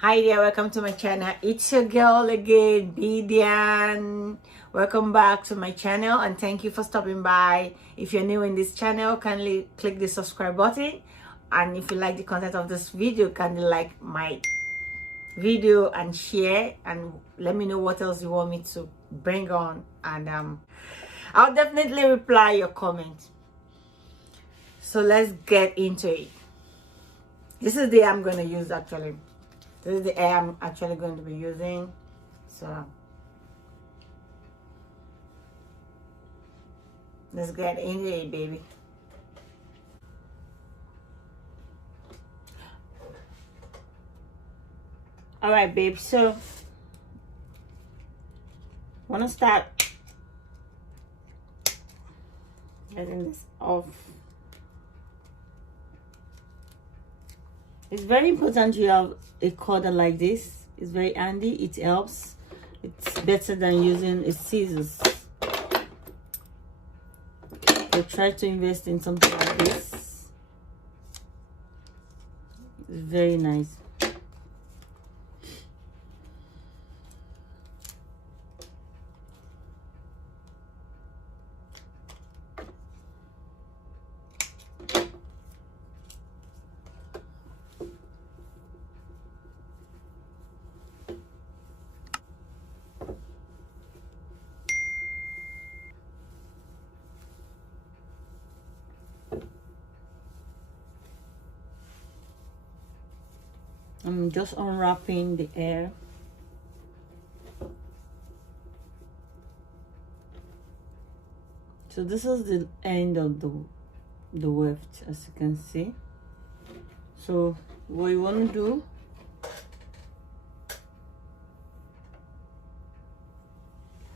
Hi there, welcome to my channel. It's your girl again, Bidian. Welcome back to my channel and thank you for stopping by. If you're new in this channel, kindly click the subscribe button, and if you like the content of this video, kindly like my video and share, and let me know what else you want me to bring on, and I'll definitely reply your comment. So let's get into it. This is the I'm going to use actually. This is the air I'm actually going to be using. So let's get into it, baby. All right, babe. So want to start getting this off. It's very important you have a cutter like this. It's very handy. It helps. It's better than using a scissors. So try to invest in something like this. It's very nice. I'm just unwrapping the air. So this is the end of the weft, as you can see. So what you want to do,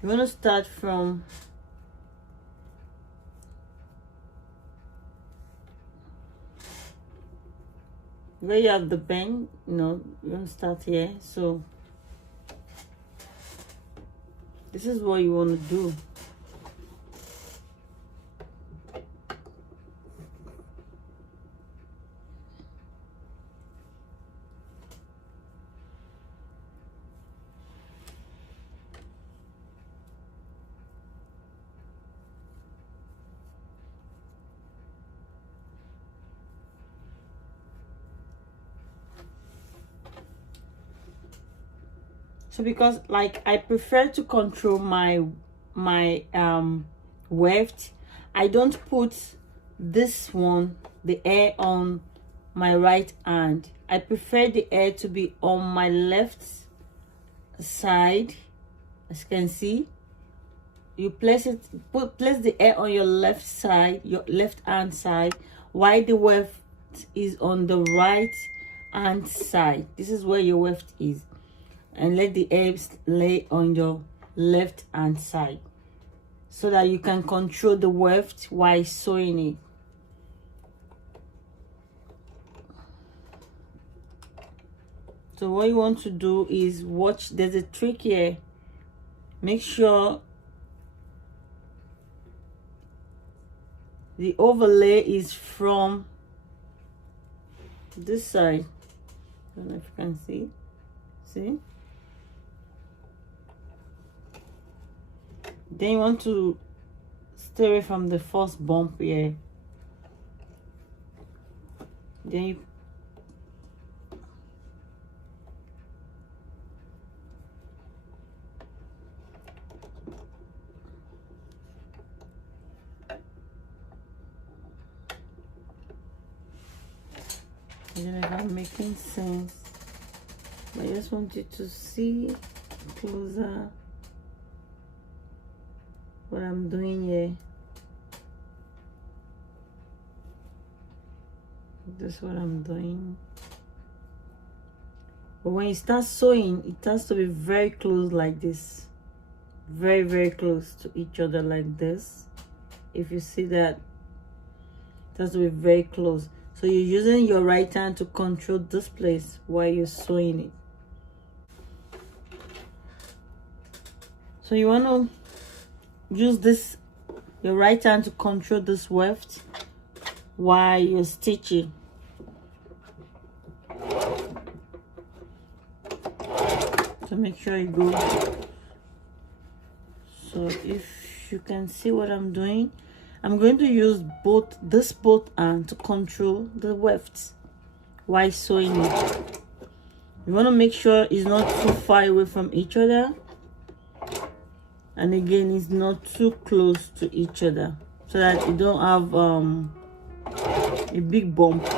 you want to start from where you have the bend, you want to start here. So this is what you want to do. So because like I prefer to control my weft, I don't put this one, the air, on my right hand. I prefer the air to be on my left side. As you can see, you place the air on your left side, your left hand side, while the weft is on the right hand side. This is where your weft is. And let the herbs lay on your left hand side so that you can control the weft while sewing it. So what you want to do is watch. There's a trick here. Make sure the overlay is from this side. I don't know if you can see. Then you want to stay away from the first bump here. Then you I don't know if I'm making sense, but I just want you to see closer what I'm doing here. This is what I'm doing. But when you start sewing, it has to be very close like this. Very, very close to each other like this. If you see that, it has to be very close. So you're using your right hand to control this place while you're sewing it. So you want to use this, your right hand, to control this weft while you're stitching. to make sure it goes. So if you can see what I'm doing, I'm going to use both hand to control the weft while sewing it. You want to make sure it's not too far away from each other, and again it's not too close to each other, so that you don't have a big bump.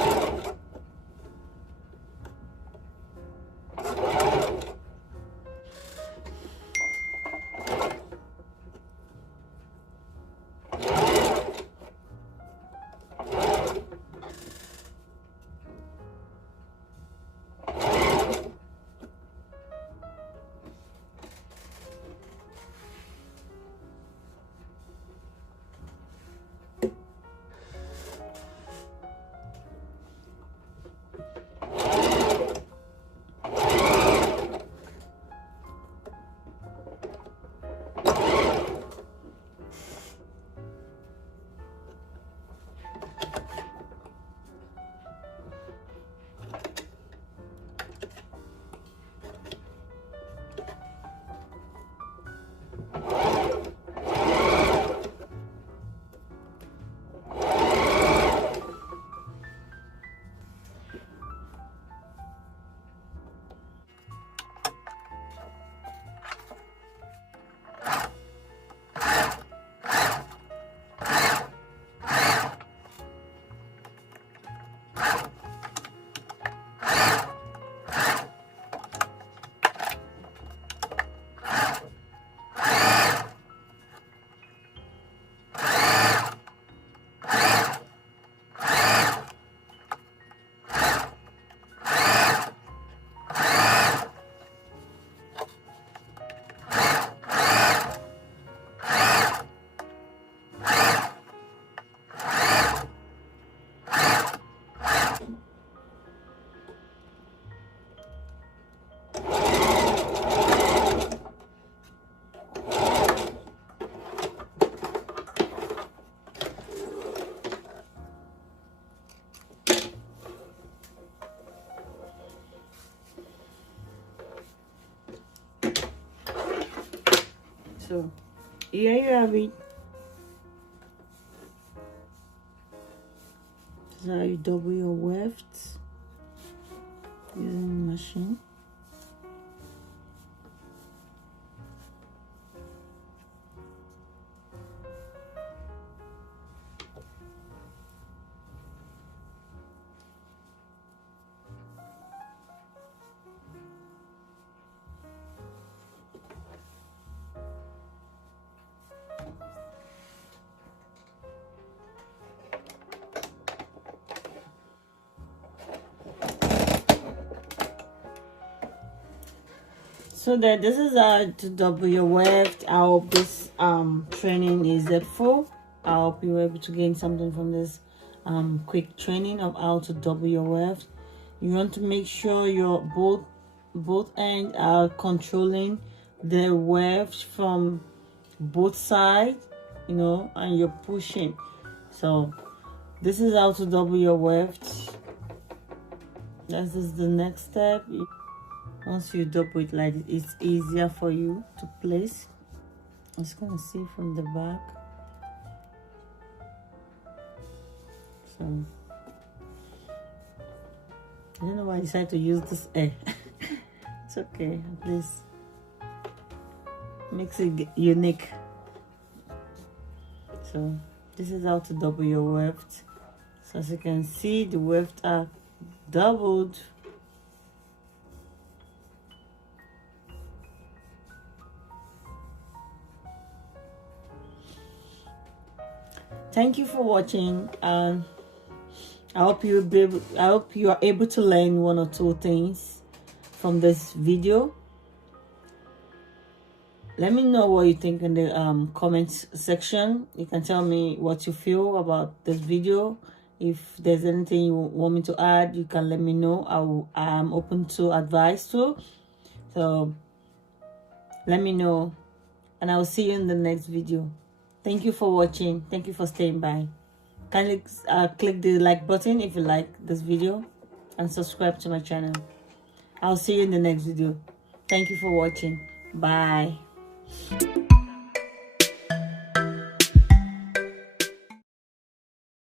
So here you have it. This is how you double your weft using the machine. So that this is how to double your weft. I hope this training is helpful. I hope you're able to gain something from this quick training of how to double your weft. You want to make sure your both ends are controlling the weft from both sides, you know, and you're pushing. So this is how to double your weft. This is the next step. Once you double it like this, it's easier for you to place. I'm just gonna see from the back. So I don't know why I decided to use this air. It's okay, at least makes it unique. So this is how to double your weft. So as you can see, the weft are doubled. Thank you for watching, and I hope you are able to learn one or two things from this video. Let me know what you think in the comments section. You can tell me what you feel about this video. If there's anything you want me to add, you can let me know. I'm open to advice too. So let me know, and I'll see you in the next video. Thank you for watching. Thank you for staying by. Kindly click the like button if you like this video, and subscribe to my channel. I'll see you in the next video. Thank you for watching. Bye.